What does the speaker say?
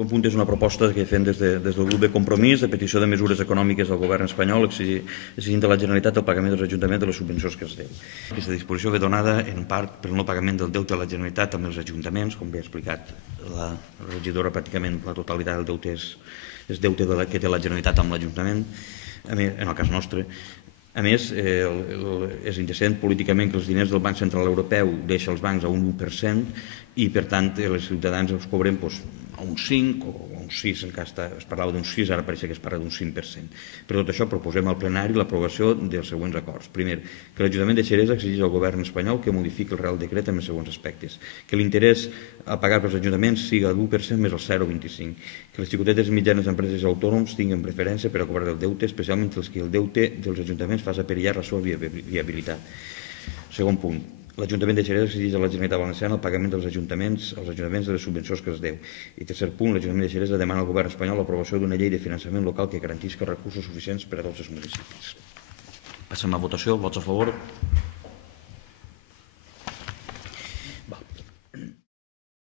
segon punt és una proposta que fem des del grup de Compromís de petició de mesures econòmiques al govern espanyol exigint a la Generalitat el pagament dels ajuntaments de les subvencions que es deu. Aquesta disposició ve donada en part pel no pagament del deute de la Generalitat amb els ajuntaments, com bé ha explicat la regidora, pràcticament la totalitat del deute és deute que té la Generalitat amb l'Ajuntament, en el cas nostre. A més, és indecent políticament que els diners del Banc Central Europeu deixa els bancs a un 1% i, per tant, els ciutadans els cobren a un 5 o a un 6, en cas es parlava d'un 6, ara pareix que es parla d'un 5%. Per tot això proposem al plenari l'aprovació dels següents acords. Primer, que l'Ajuntament de Xeresa exigeix al govern espanyol que modifiqui el Real Decret amb els següents aspectes. Que l'interès a pagar pels ajuntaments siga l'1% més el 0,25. Que les xicotetes i mitjanes empreses i autònoms tinguin preferència per a cobrar el deute, especialment els que el deute dels ajuntaments fa perillar la seva viabilitat. Segon punt, l'Ajuntament de Xeresa exigeix a la Generalitat Valenciana el pagament dels ajuntaments de les subvencions que es deu. I tercer punt, l'Ajuntament de Xeresa demana al govern espanyol l'aprovació d'una llei de finançament local que garantisca recursos suficients per a tots els municipis. Passem a votació. Vots a favor?